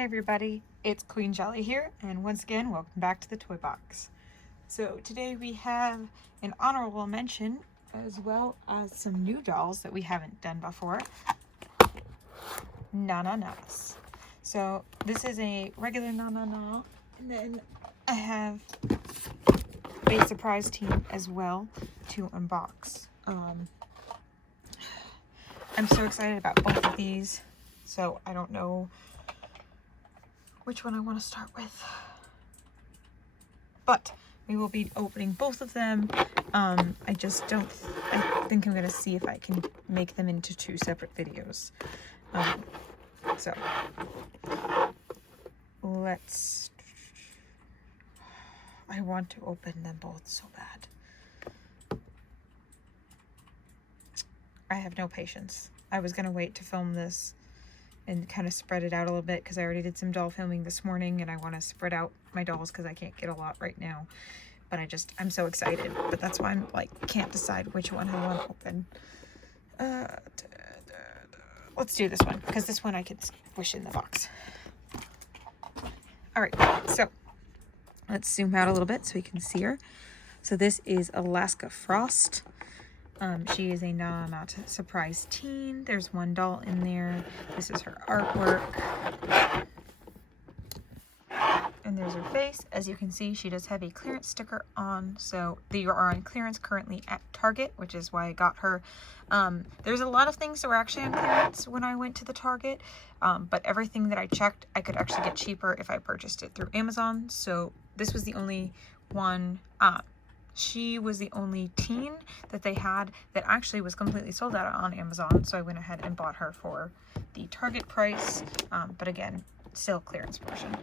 Hey everybody, it's Queen Jelly here, and once again, welcome back to the Toy Box. So today we have an honorable mention, as well as some new dolls that we haven't done before. Nananas. So this is a regular nanana, and then I have a surprise team as well to unbox. I'm so excited about both of these, so I don't know which one I want to start with, but we will be opening both of them. I think I'm gonna see if I can make them into two separate videos. So I want to open them both so bad. I have no patience. I was gonna wait to film this and kind of spread it out a little bit because I already did some doll filming this morning and I want to spread out my dolls because I can't get a lot right now. But I'm so excited. But that's why I'm like, can't decide which one I want to open. Let's do this one because this one I can squish in the box. All right, so let's zoom out a little bit so we can see her. So this is Alaska Frost. She is a not surprise teen. There's one doll in there. This is her artwork. And there's her face. As you can see, she does have a clearance sticker on. So they are on clearance currently at Target, which is why I got her. There's a lot of things that were actually on clearance when I went to the Target. But everything that I checked, I could actually get cheaper if I purchased it through Amazon. So this was the only one. She was the only teen that they had that actually was completely sold out on Amazon. So I went ahead and bought her for the Target price. But again, still clearance portion.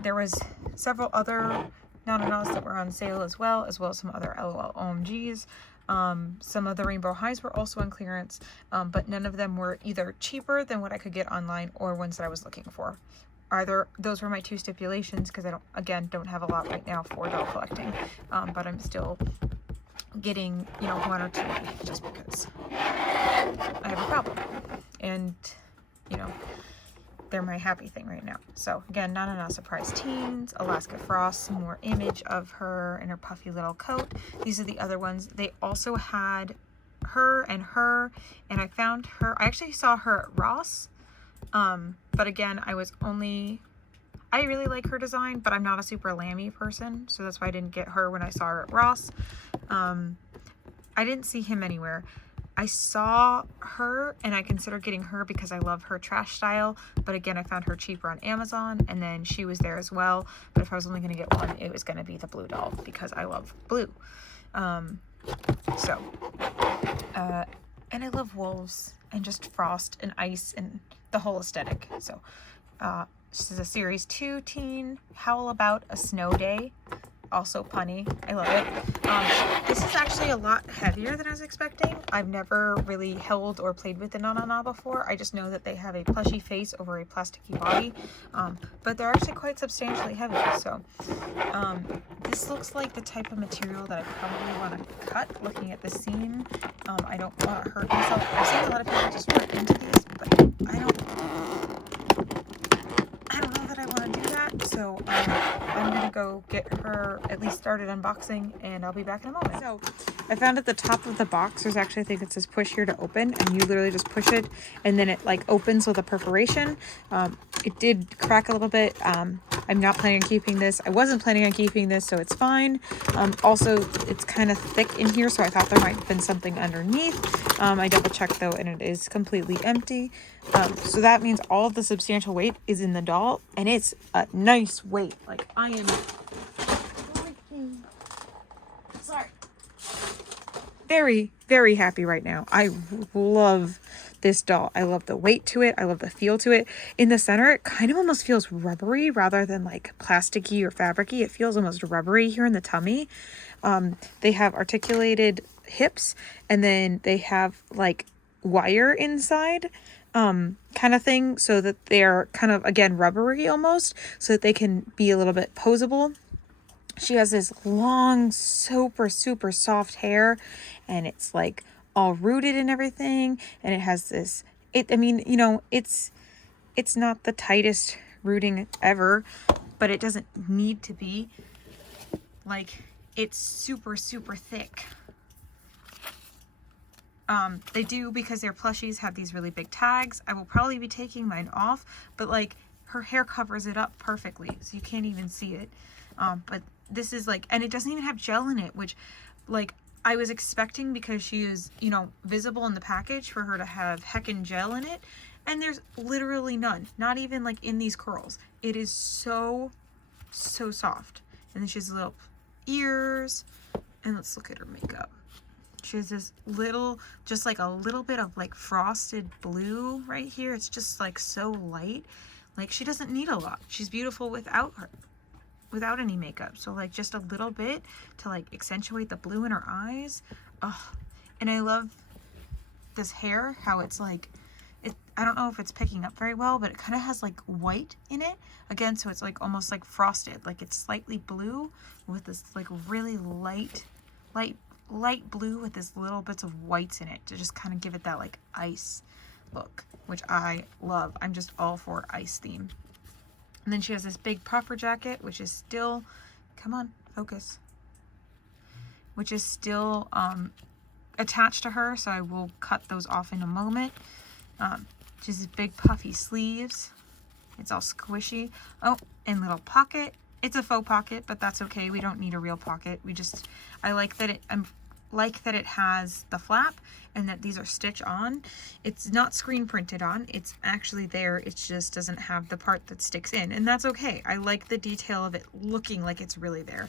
There was several other nananas that were on sale as well as some other LOL OMGs. Some of the Rainbow Highs were also on clearance, but none of them were either cheaper than what I could get online or ones that I was looking for. Those were my two stipulations because I don't have a lot right now for doll collecting, but I'm still getting, one or two a week just because I have a problem, and they're my happy thing right now. So again, Nanana Surprise Teens, Alaska Frost, some more image of her in her puffy little coat. These are the other ones. They also had her, and I found her. I actually saw her at Ross. But again, I really like her design, but I'm not a super lammy person, so that's why I didn't get her when I saw her at Ross. I didn't see him anywhere. I saw her and I considered getting her because I love her trash style, but again, I found her cheaper on Amazon, and then she was there as well. But if I was only going to get one, it was going to be the blue doll because I love blue. And I love wolves and just frost and ice and the whole aesthetic. So this is a series 2 teen, Howl About a Snow Day, also punny. I love it. This is actually a lot heavier than I was expecting. I've never really held or played with the nanana before. I just know that they have a plushy face over a plasticky body, but they're actually quite substantially heavy. So this looks like the type of material that I probably want to cut looking at the seam. I don't want to hurt myself. I've seen a lot of people just rip into these, but I don't know that I want to do that. So I'm gonna go get her at least started unboxing, and I'll be back in a moment. So I found at the top of the box, there's actually, I think it says push here to open, and you literally just push it and then it like opens with a perforation. It did crack a little bit. I'm not planning on keeping this. I wasn't planning on keeping this, so it's fine. Also, it's kind of thick in here, so I thought there might have been something underneath. I double checked though, and it is completely empty. So that means all of the substantial weight is in the doll, and it's a nice weight. Like, I am very, very happy right now. I love this doll. I love the weight to it. I love the feel to it. In the center, it kind of almost feels rubbery rather than like plasticky or fabricy. It feels almost rubbery here in the tummy. They have articulated hips, and then they have like wire inside kind of thing, so that they're kind of, again, rubbery almost, so that they can be a little bit posable. She has this long, super soft hair, and it's like all rooted and everything, and it has this, it's It's not the tightest rooting ever, but it doesn't need to be. Like, it's super, super thick. They do, because their plushies have these really big tags. I will probably be taking mine off, but like her hair covers it up perfectly, so you can't even see it. But this is like, and it doesn't even have gel in it, which like I was expecting, because she is, you know, visible in the package, for her to have heckin' gel in it. And there's literally none, not even like in these curls. It is so, so soft. And then she has little ears, and let's look at her makeup. She has this little, just like a little bit of like frosted blue right here. It's just like so light. Like, she doesn't need a lot. She's beautiful without any makeup. So like just a little bit to like accentuate the blue in her eyes. Oh, and I love this hair, how it's like, I don't know if it's picking up very well, but it kind of has like white in it again. So it's like almost like frosted, like it's slightly blue with this like really light blue with this little bits of whites in it to just kind of give it that like ice look, which I love. I'm just all for ice theme. And then she has this big puffer jacket, which is still, come on, focus, which is still attached to her, so I will cut those off in a moment. She has this big puffy sleeves. It's all squishy. Oh, and little pocket. It's a faux pocket, but that's okay. We don't need a real pocket. I like that it has the flap, and that these are stitch on. It's not screen printed on. It's actually there. It just doesn't have the part that sticks in, and that's okay. I like the detail of it looking like it's really there.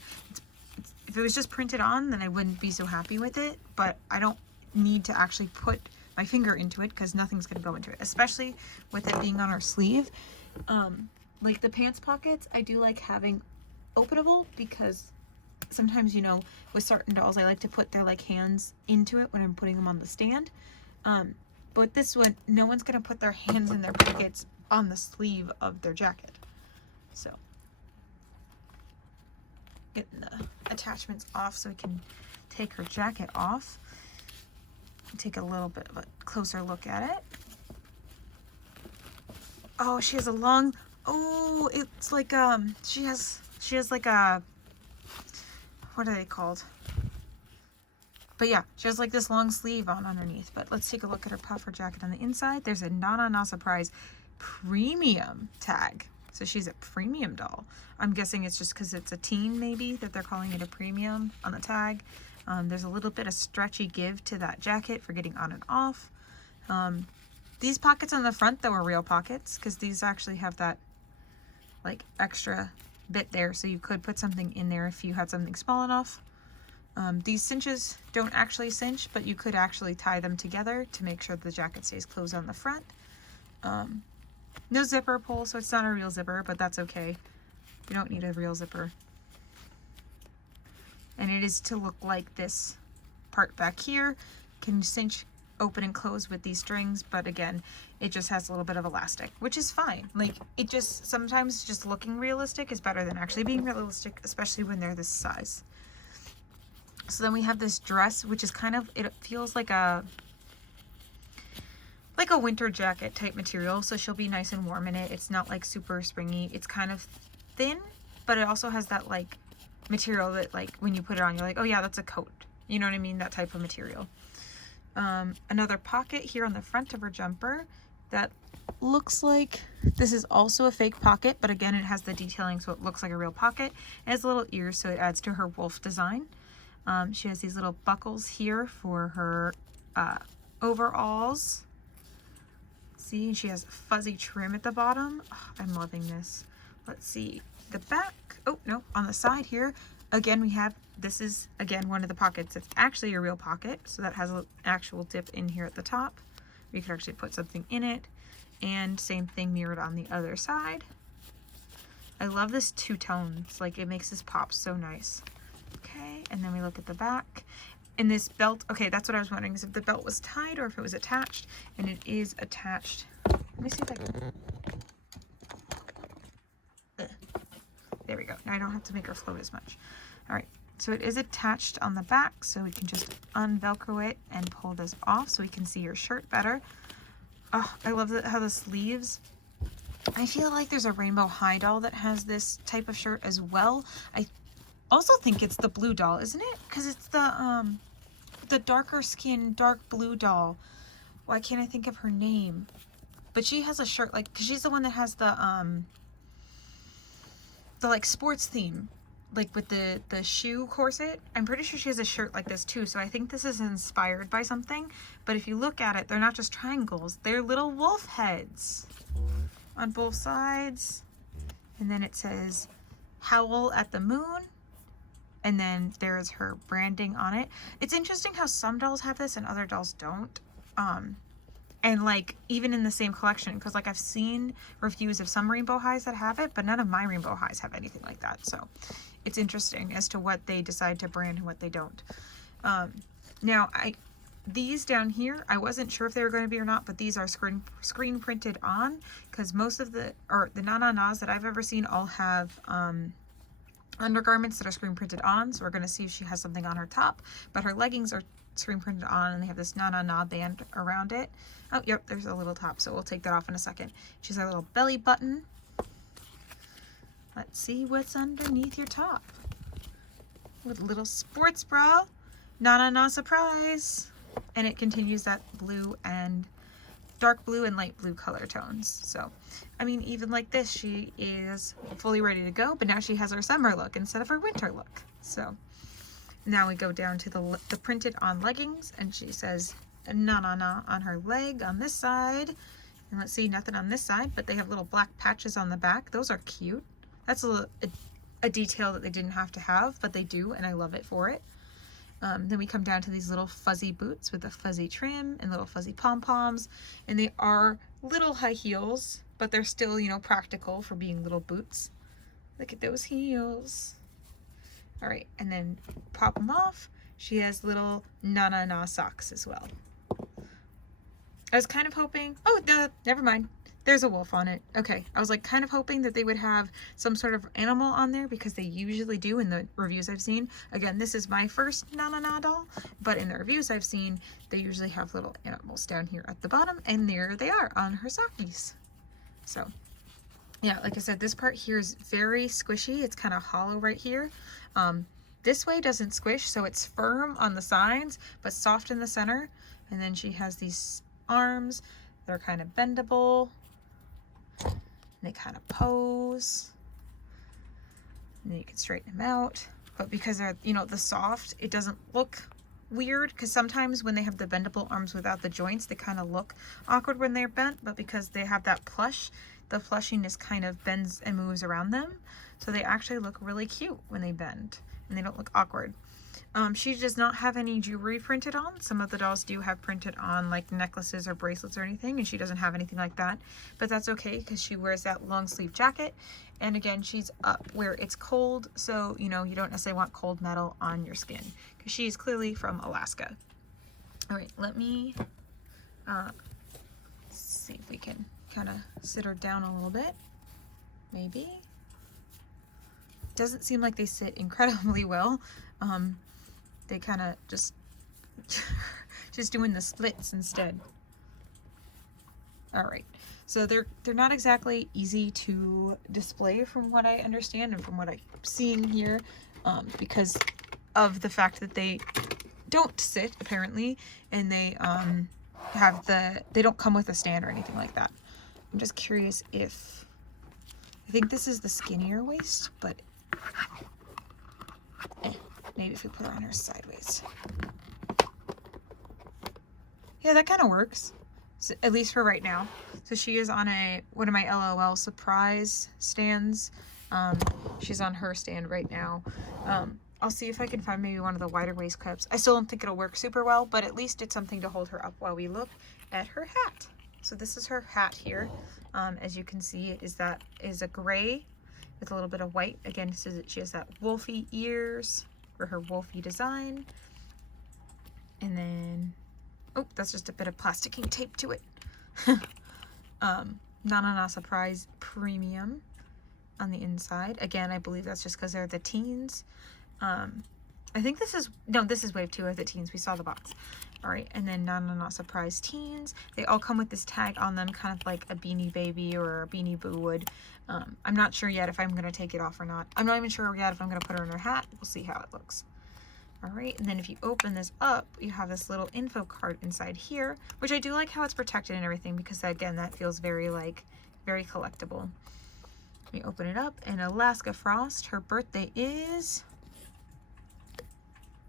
If it was just printed on, then I wouldn't be so happy with it, but I don't need to actually put my finger into it, because nothing's going to go into it, especially with it being on our sleeve. Like the pants pockets, I do like having openable, because sometimes, you know, with certain dolls, I like to put their like hands into it when I'm putting them on the stand. But this one, no one's going to put their hands in their pockets on the sleeve of their jacket. So getting the attachments off so we can take her jacket off. Take a little bit of a closer look at it. Oh, she has a long, oh, it's like, she has like a, what are they called? But yeah, she has like this long sleeve on underneath. But let's take a look at her puffer jacket on the inside. There's a nanana surprise premium tag. So she's a premium doll. I'm guessing it's just because it's a teen, maybe, that they're calling it a premium on the tag. There's a little bit of stretchy give to that jacket for getting on and off. These pockets on the front, though, are real pockets, because these actually have that like extra bit there, so you could put something in there if you had something small enough. These cinches don't actually cinch, but you could actually tie them together to make sure the jacket stays closed on the front. No zipper pull, so it's not a real zipper, but that's okay. You don't need a real zipper. And it is to look like this part back here. Can cinch open and close with these strings, but again, it just has a little bit of elastic, which is fine. Like, it just, sometimes just looking realistic is better than actually being realistic, especially when they're this size. So then we have this dress, which is kind of, it feels like a winter jacket type material, so she'll be nice and warm in it. It's not like super springy. It's kind of thin, but it also has that like material that like when you put it on, you're like, oh yeah, that's a coat. You know what I mean? That type of material. Another pocket here on the front of her jumper that looks like this is also a fake pocket, but again, it has the detailing, so it looks like a real pocket. It has little ears, so it adds to her wolf design. She has these little buckles here for her overalls. See, she has fuzzy trim at the bottom. Oh, I'm loving this. Let's see the back. Oh no, on the side here again we have, this is again one of the pockets. It's actually a real pocket, so that has an actual dip in here at the top. You could actually put something in it, and same thing mirrored on the other side. I love this two tones, like it makes this pop so nice. Okay, and then we look at the back. And this belt, okay, that's what I was wondering, is if the belt was tied or if it was attached, and it is attached. Let me see if I can. There we go. Now I don't have to make her float as much. All right, so it is attached on the back, so we can just unvelcro it and pull this off so we can see your shirt better. Oh, I love how the sleeves I feel like there's a Rainbow High doll that has this type of shirt as well. I also think it's the blue doll, isn't it? Because it's the darker skin, dark blue doll. Why can't I think of her name? But she has a shirt like, because she's the one that has the like sports theme, like with the shoe corset. I'm pretty sure she has a shirt like this too, so I think this is inspired by something. But if you look at it, they're not just triangles, they're little wolf heads on both sides. And then it says Howl at the Moon, and then there's her branding on it. It's interesting how some dolls have this and other dolls don't. And like even in the same collection, because like I've seen reviews of some Rainbow Highs that have it, but none of my Rainbow Highs have anything like that. So it's interesting as to what they decide to brand and what they don't. Now these down here, I wasn't sure if they were going to be or not, but these are screen printed on, because most of the nananas that I've ever seen all have undergarments that are screen printed on. So we're going to see if she has something on her top, but her leggings are screen printed on, and they have this nanana band around it. Oh, yep, there's a little top, so we'll take that off in a second. She's a little belly button. Let's see what's underneath your top. With a little sports bra, nanana surprise. And it continues that blue and dark blue and light blue color tones. So, I mean, even like this, she is fully ready to go, but now she has her summer look instead of her winter look. So now we go down to the printed on leggings, and she says nanana on her leg on this side. And let's see, nothing on this side, but they have little black patches on the back. Those are cute. That's a detail that they didn't have to have, but they do, and I love it for it. Then we come down to these little fuzzy boots with a fuzzy trim and little fuzzy pom-poms, and they are little high heels, but they're still, you know, practical for being little boots. Look at those heels. All right, and then pop them off. She has little nanana socks as well. I was kind of hoping, oh, no, never mind. There's a wolf on it. Okay, I was like kind of hoping that they would have some sort of animal on there, because they usually do in the reviews I've seen. Again, this is my first nanana doll, but in the reviews I've seen, they usually have little animals down here at the bottom, and there they are on her sockies. So yeah, like I said, this part here is very squishy. It's kind of hollow right here. This way doesn't squish, so it's firm on the sides, but soft in the center. And then she has these arms. They're kind of bendable. And they kind of pose. And then you can straighten them out. But because they're, you know, the soft, it doesn't look weird, because sometimes when they have the bendable arms without the joints, they kind of look awkward when they're bent. But because they have that plush, the plushiness kind of bends and moves around them. So they actually look really cute when they bend, and they don't look awkward. She does not have any jewelry printed on. Some of the dolls do have printed on like necklaces or bracelets or anything, and she doesn't have anything like that. But that's okay, because she wears that long sleeve jacket. And again, she's up where it's cold, so you know, you don't necessarily want cold metal on your skin, because she's clearly from Alaska. All right, let me see if we can kind of sit her down a little bit. Maybe. Doesn't seem like they sit incredibly well. They kind of just doing the splits instead. All right, so they're not exactly easy to display from what I understand and from what I'm seeing here, because of the fact that they don't sit apparently, and they they don't come with a stand or anything like that. I'm just curious if, I think this is the skinnier waist, but maybe if we put her on her sideways. Yeah, that kind of works, so, at least for right now. So she is on one of my LOL surprise stands. She's on her stand right now. I'll see if I can find maybe one of the wider waist clips. I still don't think it'll work super well, but at least it's something to hold her up while we look at her hat. So this is her hat here. As you can see, it is a gray with a little bit of white. Again, it says that she has that wolfy ears for her wolfy design. And then, oh, that's just a bit of plasticking tape to it. Nanana Surprise Premium on the inside. Again, I believe that's just because they're the teens. I think this is, no, this is wave 2 of the teens. We saw the box. All right, and then Nanana Surprise Teens. They all come with this tag on them, kind of like a Beanie Baby or a Beanie Boo would. I'm not sure yet if I'm going to take it off or not. I'm not even sure yet if I'm going to put her in her hat. We'll see how it looks. All right, and then if you open this up, you have this little info card inside here, which I do like how it's protected and everything, because again, that feels very like, very collectible. We open it up, and Alaska Frost, her birthday is,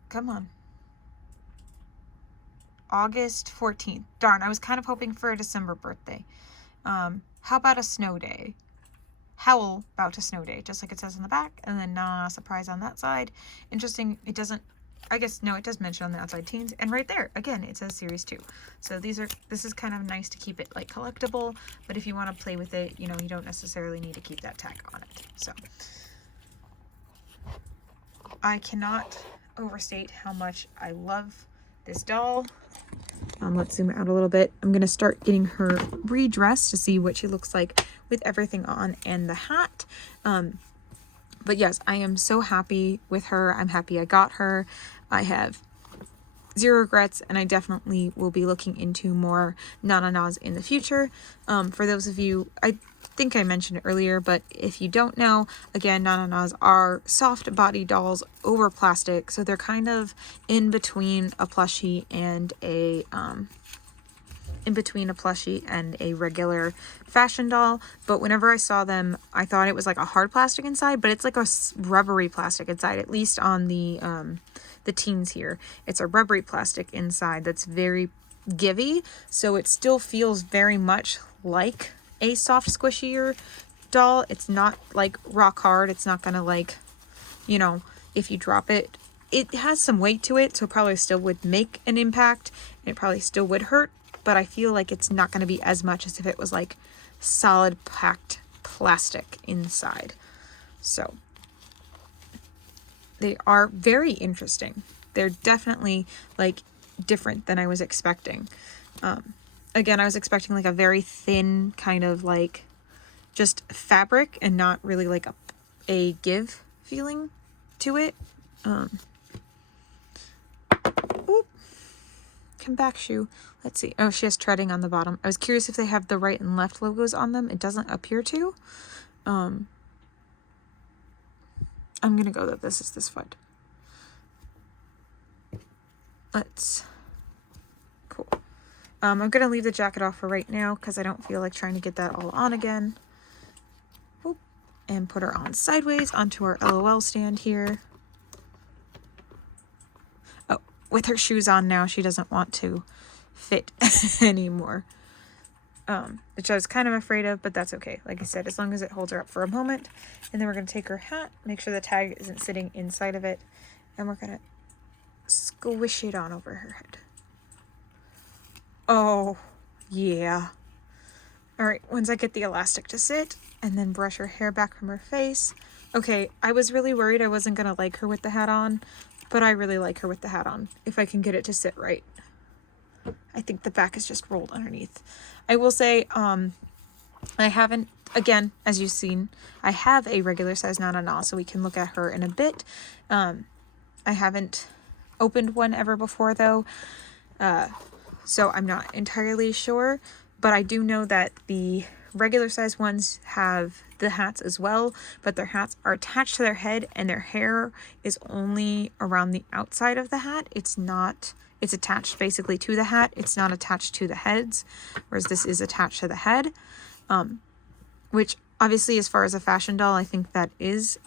come on, August 14th. Darn, I was kind of hoping for a December birthday. How about a snow day? Howl about a snow day, just like it says on the back, and then surprise on that side. Interesting, it doesn't, I guess, no, it does mention on the outside teens, and right there, again, it says series 2. So this is kind of nice to keep it like collectible, but if you want to play with it, you know, you don't necessarily need to keep that tag on it. So I cannot overstate how much I love this doll. Let's zoom out a little bit. I'm going to start getting her redressed to see what she looks like with everything on and the hat. But yes, I am so happy with her. I'm happy I got her. I have zero regrets, and I definitely will be looking into more nananas in the future. For those of you, I think I mentioned it earlier, but if you don't know, again, nananas are soft body dolls over plastic, so they're kind of in between a plushie and a regular fashion doll. But whenever I saw them, I thought it was like a hard plastic inside, but it's like a rubbery plastic inside, at least on the teens here. It's a rubbery plastic inside that's very givey, so it still feels very much like a soft squishier doll. It's not like rock hard. It's not gonna, like, you know, if you drop it, it has some weight to it, so it probably still would make an impact, and it probably still would hurt, but I feel like it's not going to be as much as if it was like solid packed plastic inside. So they are very interesting. They're definitely like different than I was expecting. Again, I was expecting like a very thin kind of like just fabric and not really like a give feeling to it. Oop. Come back, shoe. Let's see. Oh, she has treading on the bottom. I was curious if they have the right and left logos on them. It doesn't appear to. I'm gonna go that this is this foot. Cool. I'm gonna leave the jacket off for right now because I don't feel like trying to get that all on again. Oop. And put her on sideways onto our LOL stand here. Oh, with her shoes on now, she doesn't want to fit anymore. Which I was kind of afraid of, but that's okay. Like I said, as long as it holds her up for a moment. And then we're going to take her hat, make sure the tag isn't sitting inside of it, and we're going to squish it on over her head. Oh, yeah. All right, once I get the elastic to sit, and then brush her hair back from her face. Okay, I was really worried I wasn't going to like her with the hat on, but I really like her with the hat on, if I can get it to sit right. I think the back is just rolled underneath. I will say, I haven't, again, as you've seen, I have a regular size nanana, so we can look at her in a bit. I haven't opened one ever before, though, so I'm not entirely sure, but I do know that the regular size ones have the hats as well, but their hats are attached to their head, and their hair is only around the outside of the hat. It's attached basically to the hat. It's not attached to the heads, whereas this is attached to the head, which obviously, as far as a fashion doll, I think that is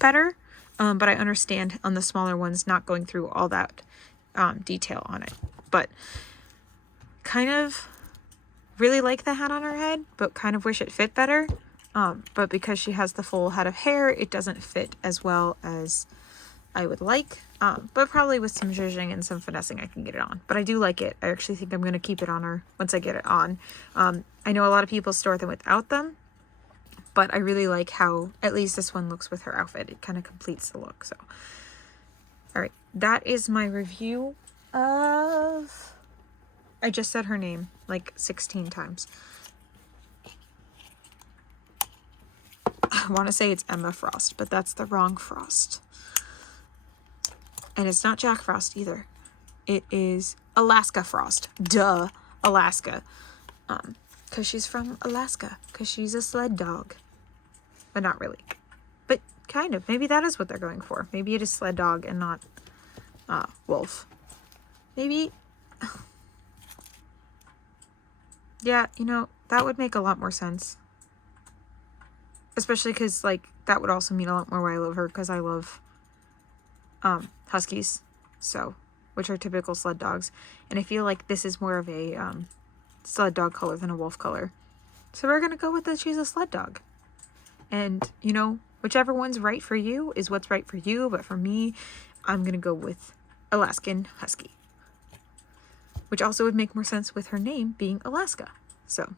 better, but I understand on the smaller ones not going through all that detail on it. But kind of really like the hat on her head, but kind of wish it fit better. But because she has the full head of hair, it doesn't fit as well as I would like. But probably with some zhuzhing and some finessing, I can get it on. But I do like it. I actually think I'm going to keep it on her once I get it on. I know a lot of people store them without them, but I really like how at least this one looks with her outfit. It kind of completes the look. So, all right, that is my review of... I just said her name like 16 times. I want to say it's Emma Frost, but that's the wrong Frost. And it's not Jack Frost either. It is Alaska Frost. Duh, Alaska. Because she's from Alaska. Because she's a sled dog. But not really. But kind of. Maybe that is what they're going for. Maybe it is sled dog and not wolf. Maybe. Yeah, you know, that would make a lot more sense. Especially because, like, that would also mean a lot more why I love her. Because I love huskies. So, which are typical sled dogs. And I feel like this is more of a sled dog color than a wolf color. So we're going to go with that she's a sled dog. And, you know, whichever one's right for you is what's right for you. But for me, I'm going to go with Alaskan Husky. Which also would make more sense with her name being Alaska. So,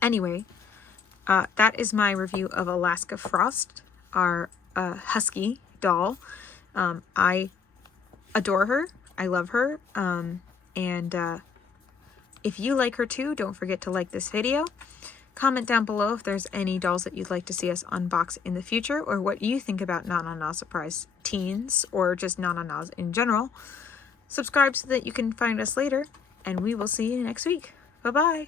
anyway, that is my review of Alaska Frost, our husky doll. I adore her. I love her. And if you like her too, don't forget to like this video. Comment down below if there's any dolls that you'd like to see us unbox in the future, or what you think about nanana surprise teens, or just nananas in general. Subscribe so that you can find us later, and we will see you next week. Bye-bye.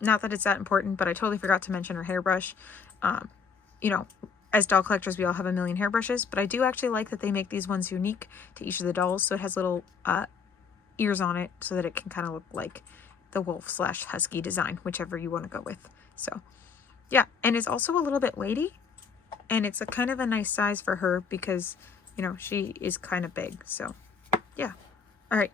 Not that it's that important, but I totally forgot to mention her hairbrush. You know, as doll collectors, we all have a million hairbrushes, but I do actually like that they make these ones unique to each of the dolls, so it has little ears on it so that it can kind of look like the wolf/husky design, whichever you want to go with. So, yeah, and it's also a little bit weighty, and it's a kind of a nice size for her because, you know, she is kind of big. So, yeah. All right.